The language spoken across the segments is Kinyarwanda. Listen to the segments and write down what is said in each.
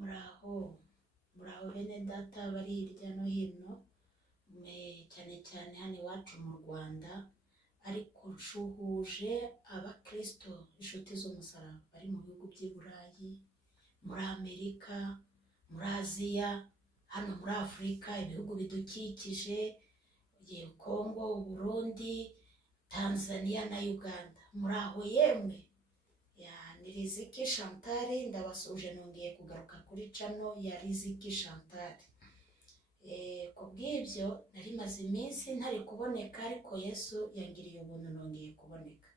muraho bene data bari hirya no hino, cyane cyane hano iwacu mu Rwanda, ariko nshuhuje abakristo inshuti z'umusaraba bari mu bihugu by'i Burayi, muri Amerika, muri Aziya, hano muri Afurika, ibihugu bidukikije, Kongo, Burundi, Tanzania na Uganda. Muraho yemwe, ni Riziki Chantal, ndabasuje nongeye kugaruka kuri channel ya Riziki Chantal. Kubw'ibyo nari maze iminsi ntari kuboneka, ariko Yesu yangiriye ubuntu nongeye kuboneka.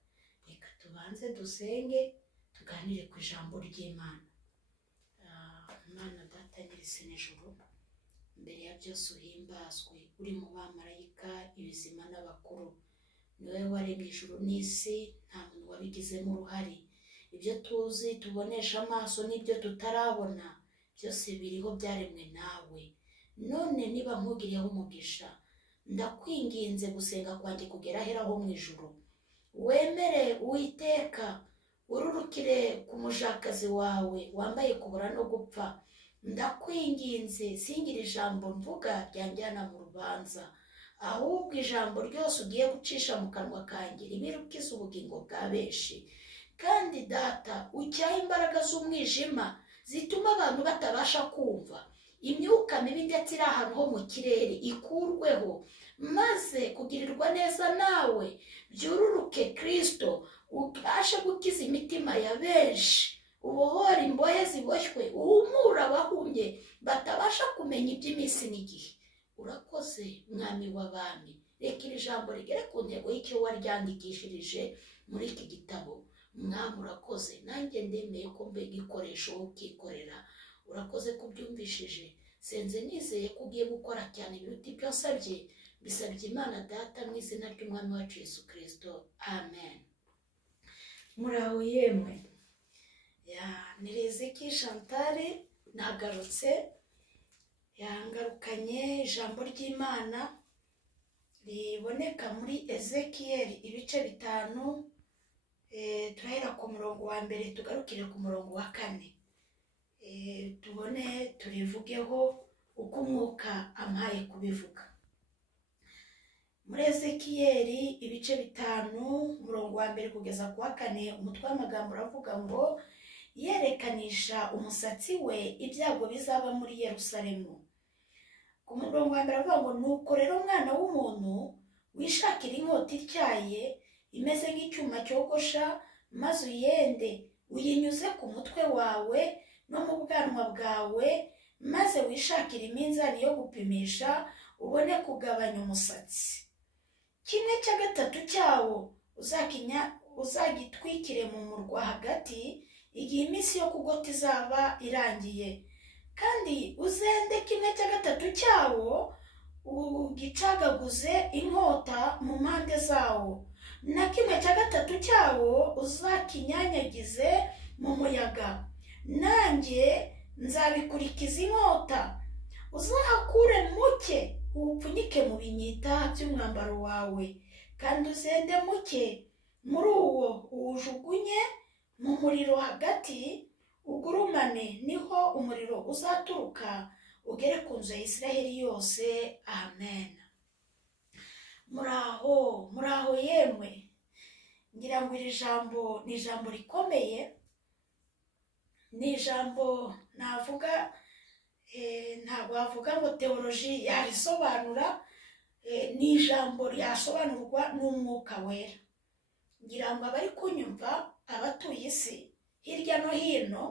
Reka tubanze dusenge, tuganire ku ijambo ry'Imana. Imana Data nyir'isi n'ijuru, mbere ya byose uhimbazwe, uri mu bamarayika, ibizima n'abakuru. Niwe waremye ijuru n'isi, nta muntu wabigizemo uruhare. Ibyo tuzi tubonesha amaso n'ibyo tutarabona, byose biriho byaremwe nawe. None niba nkugiriyeho umugisha, ndakwinginze gusenga kwanjye kugera aheraho mu ijuru. Wemere Uwiteka ururukire ku mujakazi wawe wambaye kubura no gupfa. Ndakwinginze singira ijambo mvuga ryanjyana mu rubanza, ahubwo ijambo ryose ugiye gucisha mu kanwa kanjye ribirukiza ubugingo bwa benshi. Kandi Data, ucyaha imbaraga z'umwijima zituma abantu batabasha kumva. Imyuka mibi ndetse iri ahantu ho mu kirere ikurweho, maze kugirirwa neza nawe byururuke Kristo, ubashe gukiza imitima ya benshi, ubohora imbohe ziboshywe, uhumura abahumye batabasha kumenya iby'iminsi n'igihe. Urakoze mwami w'abami, reka iri jambo rigere ku ntego y'icyo waryandikishirije muri iki gitabo. Mwami urakoze, nanjye ndemeye ko mbe igikoresho wo ukikorera. Urakoze kubyumvishije, senze nizeye ko ugiye gukora cyane ibiruta ibyo nsabye. Bisabye Imana Data mu izina ry'Umwami wacu Yesu Kristo, amen. Muraho yemwe, ni Riziki Chantal, nagarutse, yangarukanye ijambo ry'Imana riboneka muri Ezekiyeli ibice 5. Turahera ku murongo wa mbere tugarukire ku murongo wa 4. Tubone turivugeho uko umwuka ampaye kubivuga. Muri Ezekiyeli ibice 5 umurongo wa mbere kugeza ku wa 4, umutwe w'amagambo uravuga ngo yerekanisha umusatsi we ibyago bizaba muri Yerusalemu. Ku murongo wa mbere avuga ngo nuko rero mwana w'umuntu wishakira inkota ityaye imeze nk'icyuma cyogosha, maze uyende uyinyuze ku mutwe wawe no mu bwanwa bwawe, maze wishakira iminzani yo gupimisha ubone kugabanya umusatsi. 1/3 cyawo uzagitwikire mu murwa hagati, igihe iminsi yo kugota izaba irangiye. Kandi uzende 1/3 cyawo ugicagaguze inkota mu mpande zawo, na 1/3 cyawo uzakinyanyagize mu muyaga. Nanjye nzabikurikiza inkota. Uzahakure muke uwupfunyike mu binyita by'umwambaro wawe, kandi uzende muke muri uwo uwujugunye mu muriro hagati, ugurumane, niho umuriro uzaturuka ugere ku nzu ya Isiraheli yose. Amen. Muraho yemwe, ngira ngo iri jambo ni ijambo rikomeye, ni ijambo navuga, ntabwo wavuga ngo teoloji yarisobanura, ni ijambo ryasobanurwa n'umwuka wera. Ngira ngo abari kunyumva, abatuye isi hirya no hino,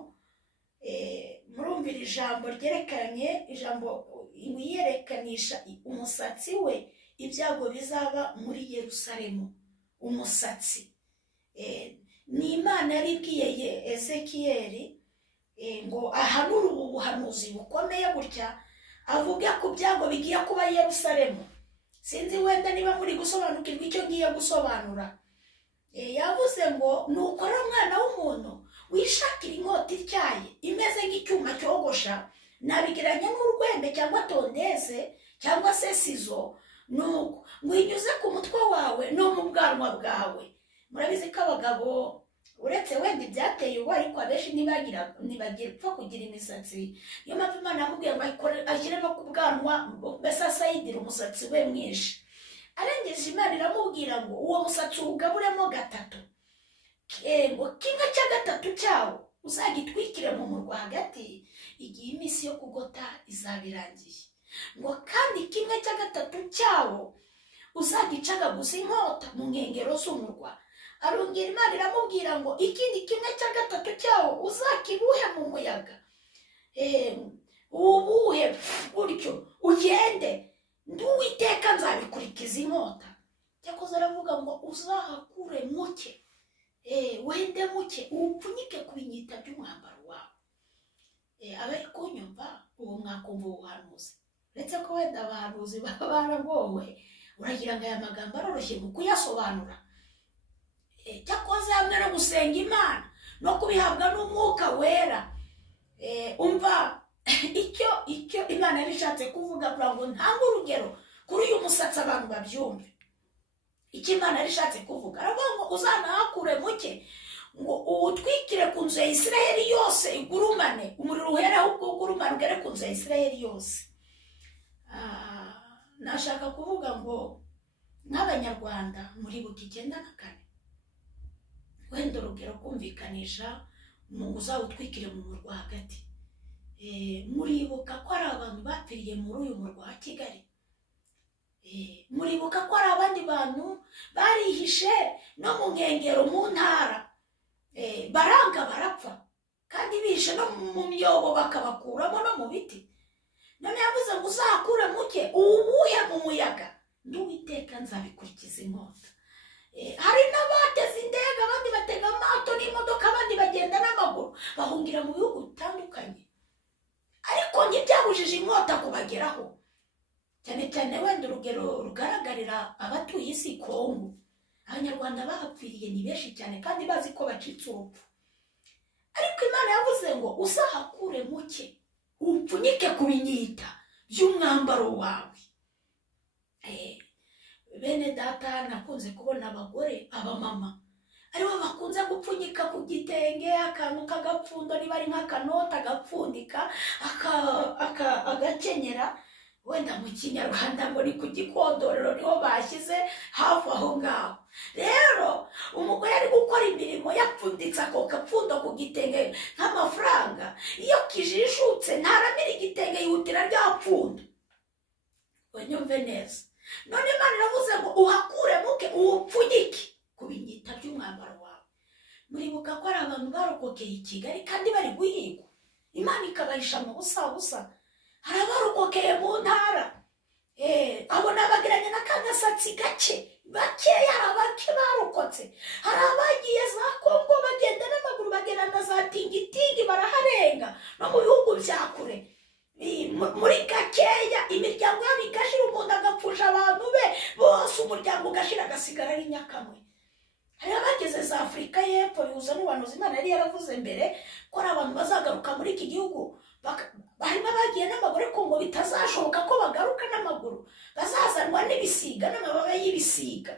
murumvira ijambo ryerekanye, ijambo yerekanisha umusatsi we ibyago bizaba muri Yerusalemu. Umusatsi ni Imana yaribwiye Ezekiyeli ngo ahanure ubu buhanuzi bukomeye gutya, avuga ku byago bigiye kuba Yerusalemu. Sinzi wenda niba muri gusobanukirwa icyo ngiye gusobanura. Yavuze ngo nuko rero mwana w'umuntu wishakira inkota ityaye imeze nk'icyuma cyogosha, nabigeranya n'urwembe cyangwa tondeze cyangwa se sizo, nuko ngo inyuze ku mutwe wawe no mu bwanwa bwawe. Murabizi ko abagabo uretse wenda ibyateye ubu ariko abenshi ntibagipfa kugira imisatsi. Niyo mpamvu Imana yamubwiye ngo ashyire no ku bwanwa mbese asayidire umusatsi we mwinshi. Arengeje Imana iramubwira ngo uwo musatsi uwugaburemo gatatu, ngo kimwe cya gatatu cyawo uzagitwikire mu murwa hagati igihe iminsi yo kugota izaba irangiye, ngo kandi kimwe cya gatatu cyawo uzagicagaguza inkota mu nkengero z'umurwa. Arongera Imana iramubwira ngo ikindi kimwe cya gatatu cyawo uzakibuhe mu muyaga, ubuhe gutyo ugende, ndi Uwiteka nzabikurikiza inkota. Cyakoze aravuga ngo uzahakure muke, wende muke uwupfunyike ku binyita by'umwambaro wawe. Abari kunyumva uwo mwakumva ubuhanuzi, uretse ko wenda abahanuzi baba baragowe, uragira ngo aya magambo aroroshye mu kuyasobanura. Cyakoze hamwe no gusenga Imana no kubihabwa n'umwuka wera, umva icyo Imana yari ishatse kuvuga kugira ngo ntange urugero kuri uyu musatsi abantu babyumve. Icyo Imana yari ishatse kuvuga, aravuga ngo uzanahakure muke, ngo uwutwikire ku nzu ya Isiraheli yose igurumane, umuriro uhereho ubwo ugurumane ugere ku nzu ya Isiraheli yose. Nashaka kuvuga ngo nk'Abanyarwanda muri buki 94 wenda urugero kumvikanisha mu uzawutwikire mu murwa hagati. Muribuka ko ari abantu bapfiriye muri uyu murwa wa Kigali. Muribuka ko ari abandi bantu barihishe no mu nkengero mu ntara, baranga barapfa kandi bishe no mu myobo bakabakuramo no mu biti. None yavuze ngo uzakure muke uwubuhe mu muyaga, ndi Uwiteka nzabikurikiza inkota. Hari n'abateze indege, abandi batega amato n'imodoka, abandi bagenda n'amaguru bahungira mu bihugu bitandukanye, ariko ntibyabujije inkota kubageraho. Cyane cyane wenda urugero rugaragarira abatuye isi Kongo, Abanyarwanda bahapfiriye ni benshi cyane kandi bazi ko bacitse urupfu. Ariko Imana yavuze ngo uzahakure muke upfunyike ku binyita by'umwambaro wawe. Bene data nakunze kubona abagore, abamama aribo bakunze gupfunyika ku gitenge akantu k'agapfundo, niba ari nk'akanota agapfundika agakenyera, wenda mu Kinyarwanda ngo ni ku gikodorero niho bashyize hafi aho ngaho. Rero umugore ari gukora imirimo yapfunditse ako gapfundo ku gitenge nk'amafaranga, iyo kijishutse ntaramira igitenge yihutira rya pfundo. Wanyumve neza. None Imana iravuze ngo uhakure muke uwupfunyike ku binyita by'umwambaro wawe. Muribuka ko ari abantu barokokeye i Kigali kandi bari guhigwa, Imana ikabahisha mu busa. Hari abarokokeye mu ntara, abo nabagiranye n'akagasatsi bakeya, hari abake barokotse, hari abagiye za Kongo bagenda n'amaguru, bagenda na za tingitingi baraharenga no mu bihugu bya kure. Muri gakeya imiryango yabo igashira, umuntu agapfusha abantu be bose, umuryango ugashira agasigara ari nyakamwe. Hari abageze za Afurika y'Epfo, bihuza n'ubuhanuzi Imana yari yaravuze mbere ko ari abantu bazagaruka muri iki gihugu, harimo abagiye n'amaguru ariko ngo bitazashoboka ko bagaruka n'amaguru, bazazanwa n'ibisiga n'amababa y'ibisiga.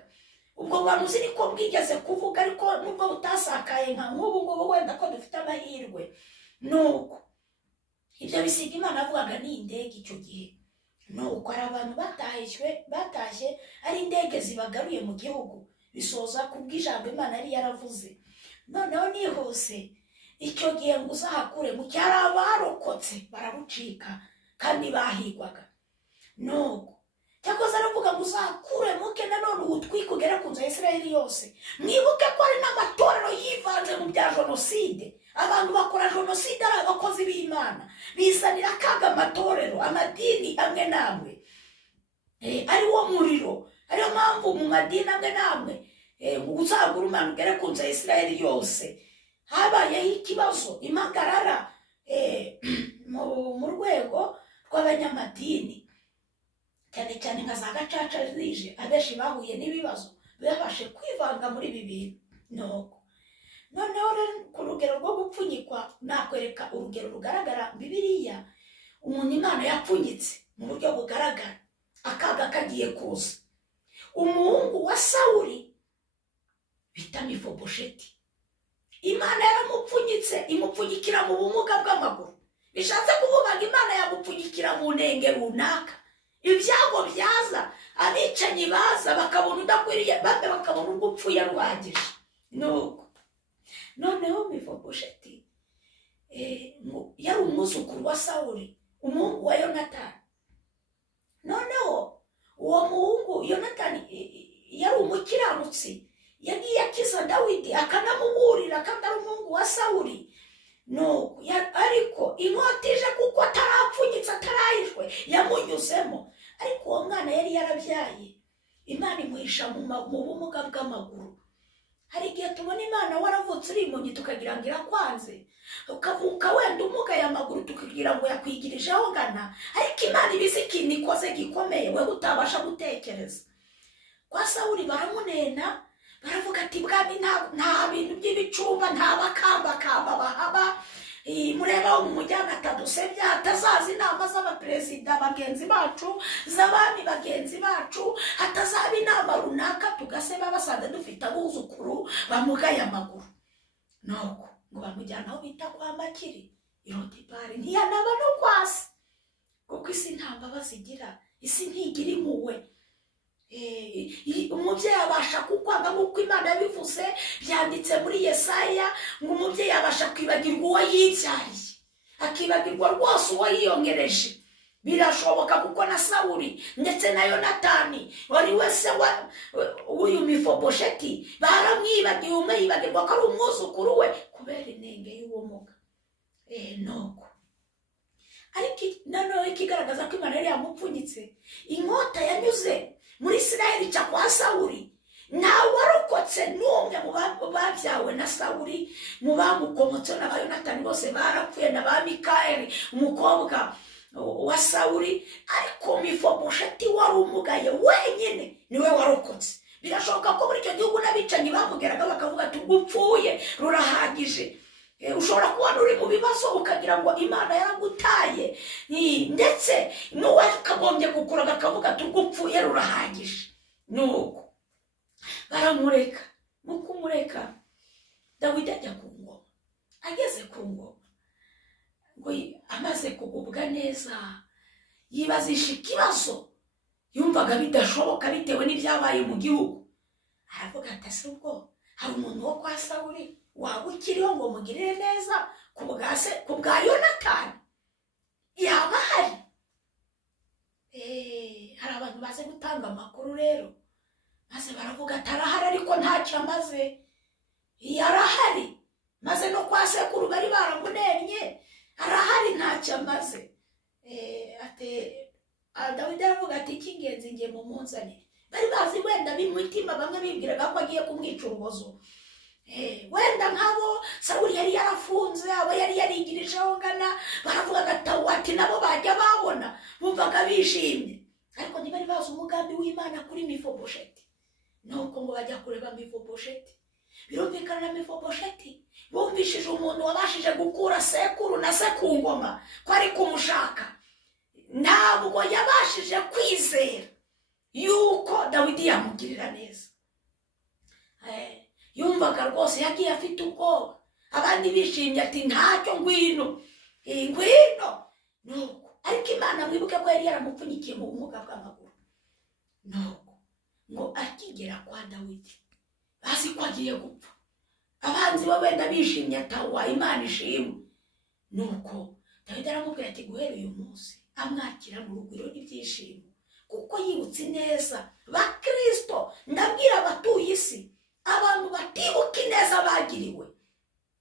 Ubwo buhanuzi niko bwigeze kuvuga, ariko nubwo butasakaye nka nk'ubu ngubu wenda ko dufite amahirwe. Nuko ibyo bisiga Imana avugaga ni indege icyo gihe. Nuko ari abantu batashye ari indege zibagaruye mu gihugu, bisoza kubw'ijambo Imana yari yaravuze. Noneho nihuse icyo gihe ngo uzahakure mu cyari abarokotse bararucika kandi bahigwaga. Nuko cyakoze aravuga ngo uzakure muke nanone uwutwike ugere ku nzu ya Isiraheli yose. Mwibuke ko ari n'amatorero yivanze mu bya jenoside. Abantu bakora jenoside ari abakozi b'Imana, bizanira akaga amatorero, amadini amwe n'amwe, ari wo muriro. Ariyo mpamvu mu madini amwe n'amwe uzagurumana ugere ku nzu ya Isiraheli yose. Habayeho ikibazo, impagarara mu rwego rw'abanyamadini, cyane cyane nka za gacaca zije, abenshi bahuye n'ibibazo, babashe kwivanga muri ibi bintu. Noneho ku rugero rwo gupfunyikwa nakwereka urugero rugaragara Bibiliya, umuntu Imana yapfunyitse mu buryo bugaragara, akaga kagiye kuza. Umuhungu wa Sawuli bita Mefibosheti, imana yaramupfunyitse imupfunyikira mu bumuga bw'amaguru. Bishatse kuvuga ngo imana yamupfunyikira mu ntenge runaka. Ibyago byaza, abicanyi baza bakabona udakwiriye, bamwe bakabona ubwo upfuye ruhagije. Nuko noneho Mefibosheti yari umwuzukuru wa Sawuli, umuhungu wa Yonatani. Noneho uwo muhungu Yonatani yari umukiranutsi, yagiye akiza Dawidi akanamuburira kandi ari umuhungu wa Sawuli. No, ariko inkota ije kuko atarapfunyitse atarayishwe yamunyuzemo. Ariko uwo mwana yari yarabyaye, Imana imuhisha mu bumuga bw'amaguru. Hari igihe tubona Imana waravutse uri impumyi tukagira ngo irakwanze, ukavuka wenda umugaye amaguru tukagira ngo yakwigirijeho ngana, ariko Imana ibizi ikintu ikoze gikomeye we utabasha gutekereza. Kwa Sawuli baramunena, baravuga ati bwami nta bintu by'ibicumba, nta bakambakamba bahaba, mureba wo mu mujyana atadusebya, hatazaza inama z'abaperezida bagenzi bacu, z'abami bagenzi bacu, hatazaba inama runaka tugaseba basanga dufite abuzukuru bamugaye amaguru. Nuko ngo bamujyana aho bita kwa Makiri i Lodebari, ntiyanaba no kwasi kuko isi nta mbabazi igira, isi ntigira impuhwe. Umubyeyi abasha kukwanga nk'uko Imana yabivuze, byanditse muri Yesaya ngo umubyeyi abasha kwibagirwa uwo yibyariye, akibagirwa rwose uwo yiyongereje. Birashoboka kuko na Sawuli ndetse na Yonatani wari wese uyu Mefibosheti baramwibagiwe, umwe yibagirwa ko ari umwuzukuru we kubera inenge y'ubumuga. Nuko ariko nanone ikigaragaza ko Imana yari yamupfunyitse, inkota yanyuze muri Isirayeli ica kwa Sawuli. Ntawe warokotse n'umwe mu babyawe na Sawuli, mu bamukomotse na ba Yonatani bose barapfuye, na ba Mikayeli umukobwa wa Sawuli. Ariko Mefibosheti wari umugaye wenyine niwe warokotse. Birashoboka ko muri icyo gihugu n'abicanyi bamugeraga bakavuga ati gupfuye rurahagije. Ushobora kuba uri mu bibazo ukagira ngo Imana yaragutaye, ndetse n'uwe kagombye gukura bakavuga ati gupfuye rurahagije. Nuko baramureka. Mu kumureka Dawidi ajya ku ngoma. Ageze ku ngoma ngo amaze kugubwa neza, yibazisha ikibazo yumvaga bidashoboka bitewe n'ibyabaye mu gihugu. Aravuga ati ese ubwo hari umuntu wo kwa Sawuli waba ukiriho ngo mugirire neza ku bwa Yonatani? Yaba hari? Hari abantu baze gutanga amakuru rero, maze baravuga ati arahari ariko ntacyo amaze. Yarahari, maze no kwa sekuru bari baramunenye, arahari ntacyo amaze. Dawidi aravuga ati icy'ingenzi ngiye mu munzanire. Bari bazi wenda bimwitima, bamwe bibwiraga ko agiye kumwica urubozo. Wenda nk'abo Sawuli yari yarafunze, abo yari yarigirijeho ngana, baravuga ati nabo bajya babona bumvaga bishimye. Ariko ntibari bazi umugambi w'Imana kuri Mefibosheti. Nuko ngo bajya kureba Mefibosheti. Birumvikana na Mefibosheti bumvishije umuntu wabashije gukura sekuru na se ku ngoma ko ari kumushaka. Ntabwo yabashije kwizera yuko Dawidi yamugirira neza. Yumvaga rwose yagiye afite ubwoba, abandi bishimye ati ntacyo ngwino. Nuko ariko Imana mwibuke ko yari yaramupfunyikiye mu bumuga bw'amaguru. Nuko ngo akigera kwa Dawidi bazi ko agiye gupfa, abanzi bo wenda bishimye atawa Imana ishimwe. Nuko Dawidi aramubwira ati guhera uyu munsi amwakira mu rugwiro n'ibyishimo, kuko yibutse neza ba Kristo. Ndabwira abatuye isi, abantu batibuka ineza bagiriwe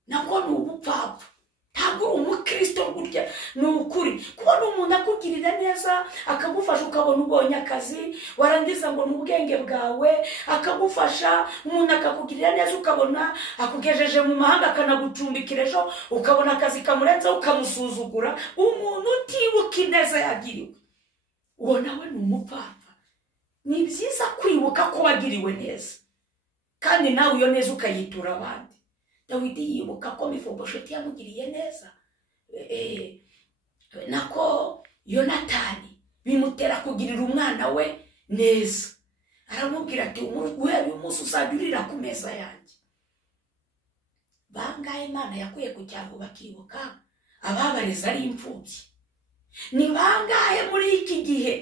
nabwo ni ubupfapfa. Ntabwo uri umukristo burya, ni ukuri kubona umuntu akugirira neza, akagufasha ukabona ubonye akazi, warangiza ngo ni ubwenge bwawe, akagufasha. Umuntu akakugirira neza ukabona akugejeje mu mahanga akanagucumbikira, ejo ukabona akazi kamurenze ukamusuzugura. Umuntu utibuka ineza yagiriwe, uwo nawe ni umupfapfa. Ni byiza kwibuka ko wagiriwe neza, kandi nawe iyo neza ukayitura abandi. Dawidi yibuka ko Mefibosheti yamugiriye neza, nako Yonatani bimutera kugirira umwana we neza. Aramubwira ati guhera uyu munsi uzajya urira ku meza yanjye. bangahe Imana yakuye ku cyaro bakibuka ababareza ari imfubyi? Ni bangahe muri iki gihe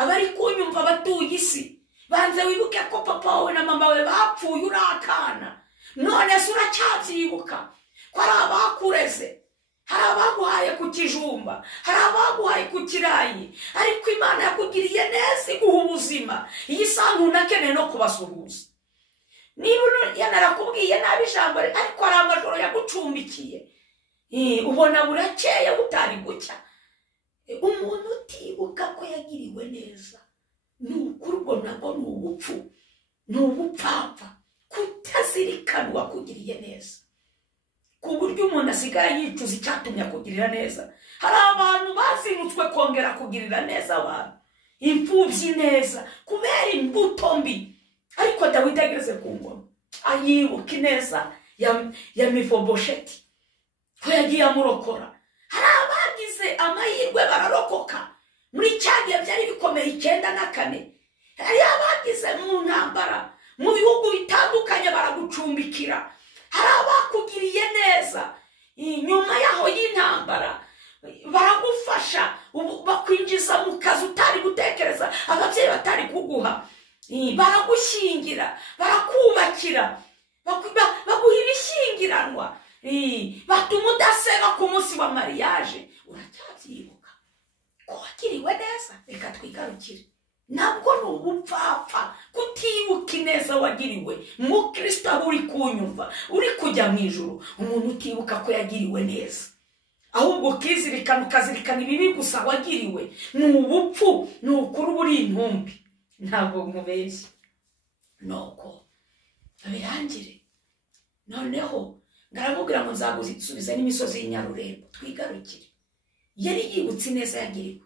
abari kunyumva batuye isi banze wibuke ko papa wawe na mama we bapfuye urakana, none se uracyabyibuka ko ari abakureze, hari abaguhaye ku kijumba, hari abaguhaye ku kirayi, ariko Imana yakugiriye neza iguha ubuzima. Iyi saha ntunakeneye no kubasuhuza. Niba yanarakubwiye nabi ijambo ariko hari amajoro yagucumbikiye, ubona burakeye butari gucya. Umuntu utibuka ko yagiriwe neza ni ukuri, ubwo nabwo ni ubupfu, ni ubupfapfa, kutazirikana uwakugiriye neza, ku buryo umuntu asigara yicuza icyatumye akugirira neza. Hari abantu bazinutswe kongera kugirira neza abantu, imfubyi neza, kubera imbuto mbi. Ariko Dawidi ageze ku ngoma ayibuka ineza ya Mefibosheti ko yagiye amurokora. Hari abagize amahirwe bararokoka muri cyagiye byari bikomeye 9/4. Hari abagize mu ntambara mu bihugu bitandukanye baragucumbikira. Hari abakugiriye neza nyuma yaho y'intambara baragufasha, bakwinjiza mu kazi utari gutekereza, ababyeyi batari kuguha, baragushyingira, barakubakira, baguha ibishyingiranwa, batuma udaseba ku munsi wa mariage. Uracyabyibuka ko wagiriwe neza? Reka twigarukire. Nabwo ni ubupfapfa kutibuka ineza wagiriwe. Mu Kristo aho uri kunyumva, uri kujya mu ijuru, umuntu utibuka ko yagiriwe neza, ahubwo ukizirikana ukazirikana ibibi gusa wagiriwe, ni ubupfu, ni ukuri buri intumbi. Ntabwo mubeshye. Nuko abirangire noneho ngaramubwira ngo nzagusubiza n'imisozi y'inyarurembo. Twigarukire. Yari yibutse neza yagiriwe.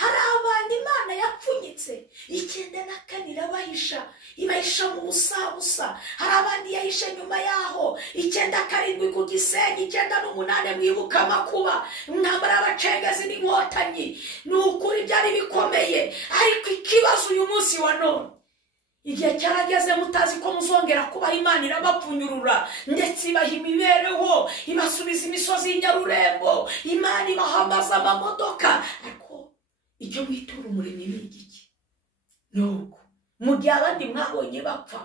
Hari abantu Imana yapfunyitse 9/4 irabahisha, ibahisha mu busabusa. Hari abandi yahishe nyuma yaho 9/7 ku Gisenyi, 9/8 mwibuka amakuba, intambara y'abacengezi n'inkotanyi. Ni ukuri byari bikomeye, ariko ikibazo uyu munsi wa none, igihe cyarageze mutazi ko muzongera kubaha. Imana irabapfunyurura ndetse ibaha imibereho, ibasubiza imisozi y'inyarurembo, Imana ibahamaza amamodoka. Ariko icyo mwitura umurimo ni igiki? Nuko mu gihe abandi mwabonye bapfa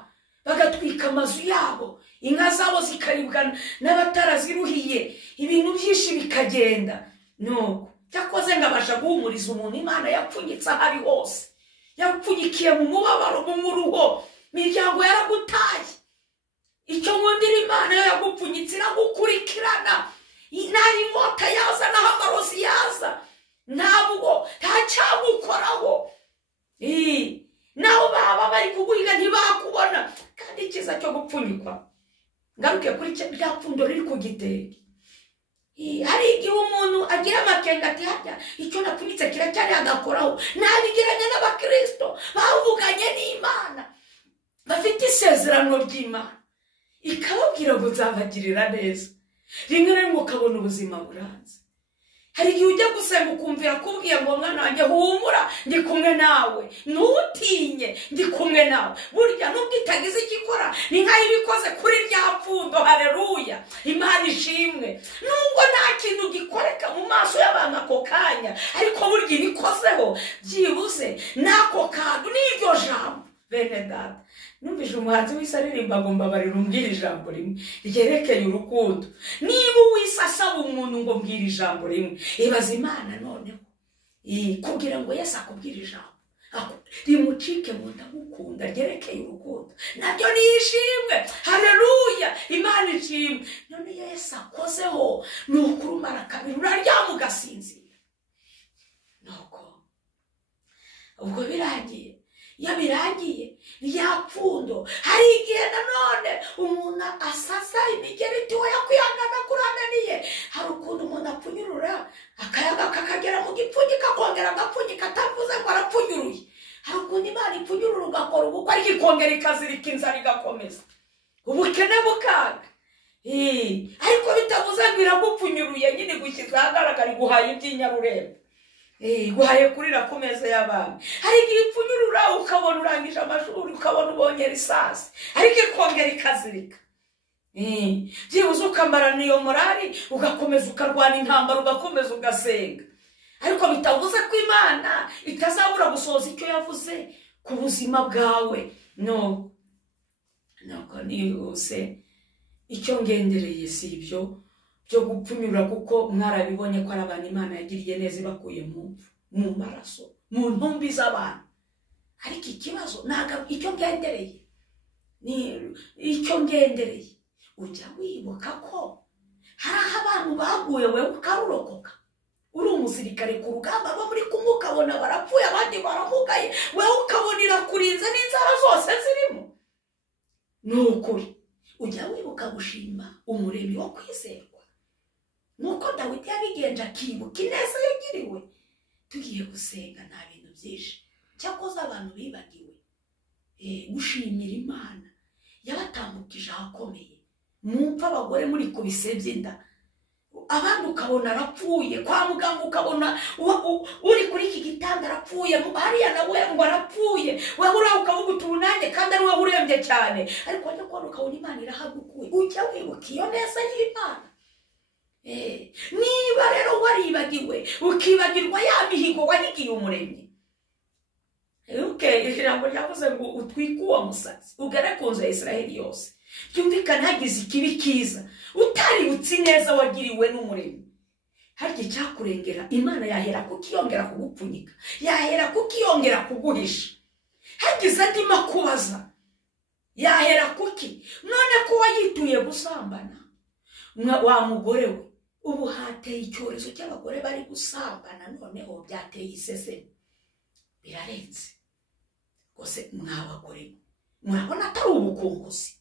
bagatwika amazu yabo, inka zabo zikaribwa n'abataraziruhiye, ibintu byinshi bikagenda. Nuko cyakoze ngabasha guhumuriza umuntu Imana yapfunyitse ahari hose, yapfunyikiye mu mubabaro, mu muruho, miryango yaragutaye. Icyo nkundira Imana yo yagupfunyitse, iragukurikirana. Naho inkota yaza, naho amarozi yaza, ntabwo ntacyagukoraho. Naho baba bari kuguhiga ntibakubona. Kandi ikiza cyo gupfunyikwa, ngaruke kuri rya pfundo riri ku gitenge. Hari igihe umuntu agira amakenga ati hajya icyo napfunyitse kiracyari agakoraho. Nabigiranye n'abakristo bavuganye n'Imana, bafite isezerano ry'Imana, ikababwira ngo nzabagirira neza. Rimwe na rimwe ukabona ubuzima buranze. Hari igihe ujya gusenga ukumvira kubwiye ngo mwana wanjye humura, ndi kumwe nawe, ntutinye, ndi kumwe nawe. Burya nubwo itagize ikikora, ni nkaho ibikoze kuri rya pfundo. Haleluya, Imana ishimwe. Nubwo nta kintu gikoreka mu maso y'abantu ako kanya, ariko burya ibikozeho byibuze n'ako kantu n'iryo jambo. Bene data, numvise umuhanzi w'isi aririmba ngo mbabarira umbwira ijambo rimwe ryerekeye urukundo. Niba uwisi asaba umuntu ngo mbwira ijambo rimwe, ibaza Imana noneho kugira ngo Yesu akubwira ijambo rimucike mu ndagukunda ryerekeye urukundo, nabyo nishimwe. Haleluya, Imana ishimwe. None Yesu akozeho ni ukurumara kabiri, uraryama ugasinzira. Nuko ubwo birangiye, iyo birangiye ryapfundo, hari igihe nanone umuntu asasa imigeri iti we yakwihangana kurananiye. Hari ukuntu umuntu apfunyurura akayaga kakagera mu gipfunyika, akongera agapfunyika atavuze ngo arapfunyuruye. Hari ukuntu Imana ipfunyurura ugakora ubukwe, ariko ikongera ikazirika inzara igakomeza, ubukene bukaga. Ariko bitavuze ngo iragupfunyuruye, nyine gushyize ahagaragara iguhaye iby'inyarurembo, guhaye kurira ku meza y'abandi. Hari igihe ipfunyurura ukabona urangije amashuri, ukabona ubonye risasi, ariko ikongera ikazirika. byibuze ukamarana iyo morali ugakomeza ukarwana intambara ugakomeza ugasenga, ariko bitavuze ko Imana itazabura gusohoza icyo yavuze ku buzima bwawe. Nuko nihuse icyo ngendereye si ibyo byo gupfunyura, kuko mwarabibonye ko ari abantu Imana yagiriye neza ibakuye mu maraso, mu ntumbi z'abantu. Ariko ikibazo ntabwo icyo ngendereye ujya wibuka ko hari aho abantu baguye wewe ukarurokoka. Uri umusirikare ku rugamba bo muri kumwe ukabona barapfuye abandi baramugaye, wewe ukabona irakurinze n'inzara zose zirimo. Nukuri ujya wibuka gushima umuremyi wo kwizerwa, nuko Dawidi yabigenje akibuka ineza yagiriwe. Tugiye gusenga nta bintu byinshi, cyakoze abantu bibagiwe gushimira Imana yabatambukije ahakomeye. Mumva abagore muri kubise by'inda, abandi ukabona arapfuye kwa muganga, ukabona uri kuri iki gitanda arapfuye, hariya nawe ngo arapfuye, wewe uraho ukavuga uti unanjye kandi ari wowe urembye cyane, ariko wajya kubona ukabona Imana irahagukuye. Ujya wibuka iyo neza y'Imana. Niba rero waribagiwe ukibagirwa ya mihigo wahigiye umuremyi, ijambo ryavuze ngo utwike uwo musatsi ugare ku nzu ya Isiraheli yose. Byumvikana hagize ikibi kiza utaributse neza wagiriwe n'umuremyi, harya icyakurengera Imana yahera kukiyongera kugupfunyika, yahera kukiyongera kuguhisha. Hagize andi makubaza yahera kuki? None ko wayituye gusambana, wa mugore we, ubu hateye icyorezo cy'abagore bari gusambana, noneho byateye iseseme, birarenze rwose. Mwabagore murabona atari ubukunguzi,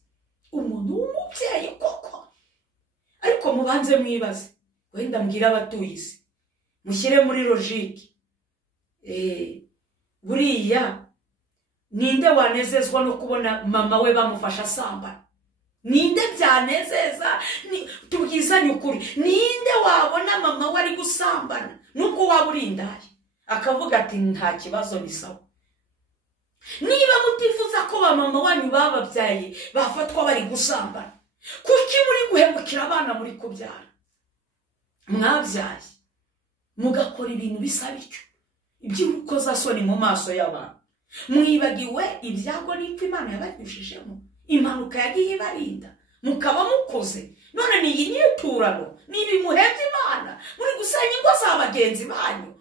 umuntu w'umubyeyi koko. Ariko mubanze mwibaze, wenda mbwira abatuye isi, mushyire muri logike. Buriya ninde wanezezwa no kubona mama we bamufasha asambana? Ninde byanezeza? Tubwizanye ukuri, ninde wabona mama we ari gusambana nubwo waba uri indaya akavuga ati nta kibazo bisawa? Niba mutifuza ko ba mama wanyu bababyaye bafatwa bari gusambana, kuki muri guhemukira abana muri kubyara? Mwabyaye mugakora ibintu bisa bityo, iby'urukozasoni mu maso y'abantu. Mwibagiwe ibyago n'ipfa Imana yabanyujijemo, impanuka yagiye ibarinda, mukaba mukoze. None ni iyi nyiturano, ni ibimuhebye Imana, muri gusenya ingo za bagenzi banyu.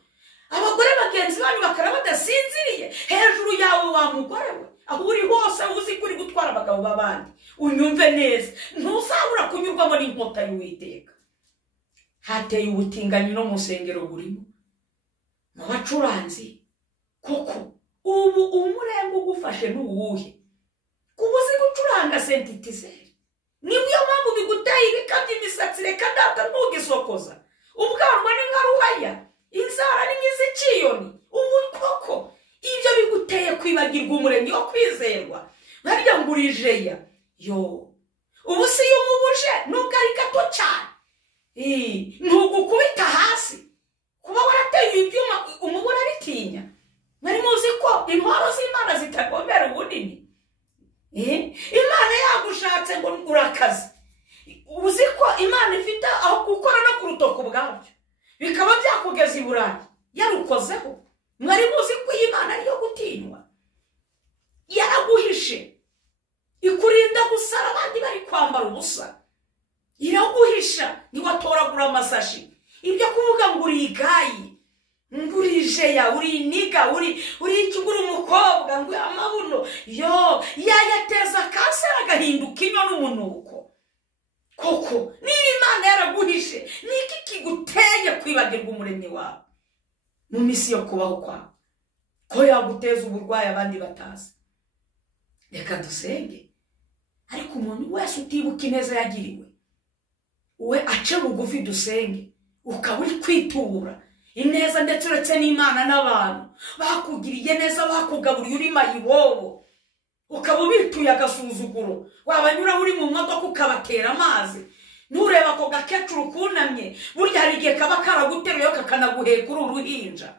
Abagore bagenzi banyu bakara badasinziriye hejuru yawe, wa mugore we, aho uri hose uzi ko uri gutwara abagabo b'abandi. Unyumve neza, ntuzabura kunyurwamo n'inkota y'Uwiteka. Hateye ubutinganyi no mu nsengero burimo, mu bacuranzi. Koko ubu umurembe ugufashe n'uwuhe? Kubuzi gucuranga sentetizeri niyo mpamvu biguteye ibikabye imisatsi. Reka data ntugisokoza, ubwanwa ni nka ruhaya, inzara ni nk'iz'ikiyoni, umukoko. Ibyo biguteye kwibagirwa umuremyi wo kwizerwa. Nkarya ngo urijeya ubu si y'umubuje nubwo ari gato cyane, ntugukubita hasi. Kuba warateye ibyuma umubura aritinya. Mwari muzi ko intwaro z'Imana zitagomera ubunini? Imana yagushatse ngo urakaze. Uzi ko Imana ifite aho gukora no ku rutoki ubwabyo, bikaba byakugeza i Burayi yarukozeho. Mwari muzi ko Imana ariyo gutinywa? Yaraguhishe, ikurinda gusara abandi bari kwambara ubusa. Iraguhisha, ntiwatoragura amasashi. Ibyo kuvuga ngo uri igayi, ngo uri jeya, uri iniga, uri ikigura umukobwa, ngo amabuno yayateza kanseri agahinduka inyo n'umunuko. Koko niba Imana yaraguhishe, niki kiguteye kwibagirwa umuremyi wawe mu misi yo kubaho kwawe, ko yaguteza uburwayi abandi batazi? Reka dusenge. Ariko umuntu wese utibuka ineza yagiriwe, we ace bugufi dusenge. Ukaba uri kwitura ineza, ndetse uretse n'Imana n'abantu bakugiriye neza, bakugaburiye uri mayibobo, ukaba ubituye agasuzuguro. Wabanyura uri mu modoka ukabatera amazi, ntureba ko gakecuru kunamye, burya hari igihe kaba karaguteruye kakanaguheka uri uruhinja.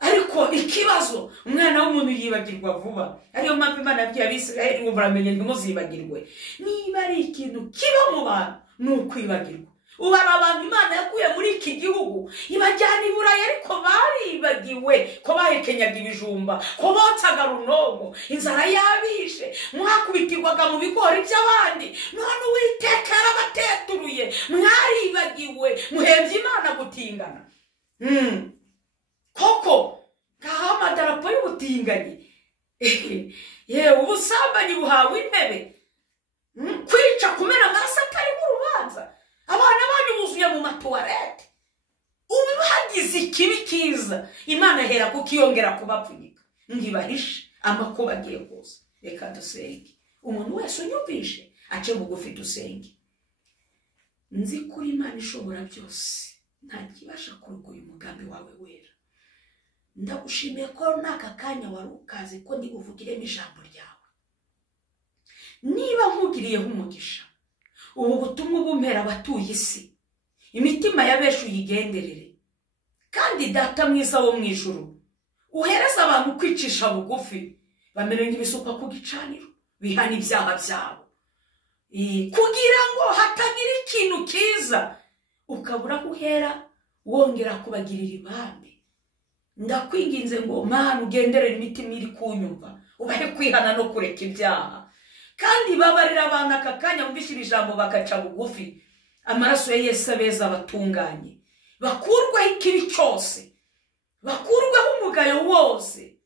ariko ikibazo umwana w'umuntu yibagirwa vuba. Ariyo mpamvu Imana yabwiye Abisirayeli ngo muramenye ntimuzibagirwe. Niba ari ikintu kiba mu bantu ni ukwibagirwa. Ubu hari abantu Imana yakuye muri iki gihugu ibajyana i Burayi ariko baribagiwe ko bahekenyaga ibijumba, ko botsaga runogo, inzara yabishe, mwakubitirwaga mu bigori by'abandi, none Uwiteka yarabateturuye, mwaribagiwe, muhembye Imana gutingana. Koko ngaho amadarapo y'ubutinganyi. Yewe ubusambanyi buhawe intebe, kwica kumena amaraso atari mu rubanza, abana banyu buzuye mu matuwarete. Ubu bagize ikibi kiza, Imana hera kukiyongera kubapfunyika ngibahishe amakuba agiye kuza. Reka dusenge. Umuntu wese unyumvishe ace bugufi dusenge. Nzi kuri Imana ishobora byose, nta kibasha kurugoya umugambi wawe wera. Ndagushimiye ko n'aka kanya wari ukazi ko ndi uvugiremo ijambo ryawe. Niba nkugiriyeho umugisha, ubu butumwa bumpera abatuye isi, imitima ya benshi uyigenderere. Kandi Data mwiza wo mu ijuru, uhereza abantu kwicisha bugufi, bamere nk'ibisuka ku gicaniro, bihana ibyaha byabo, kugira ngo hatagira ikintu kiza ukabura guhera wongera kubagirira ibambe. Ndakwinginze ngo Mana ugenderere imitima iri kunyumva, ubahe kwihana no kureka ibyaha. Kandi babarira abantu aka kanya bumvishira ijambo bagaca bugufi, amaraso ya Yesu abeza abatunganye, bakurwaho ikibi cyose, bakurwaho umugayo wose,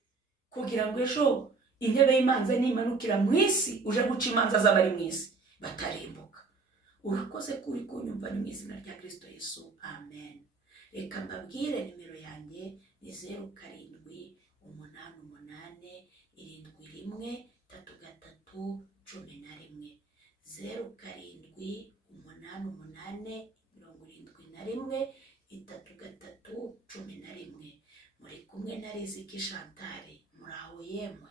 kugira ngo ejo intebe y'imanza nimanukira mu isi uje guca imanza z'abari mu isi batarimbuka. Urakoze kuri kunyumva ni mu izina rya Kristo Yesu, amen. Reka mbabwire nimero yanjye ni 0788713311, 0788713311. Muri kumwe na Riziki Chantal, muraho yemwe.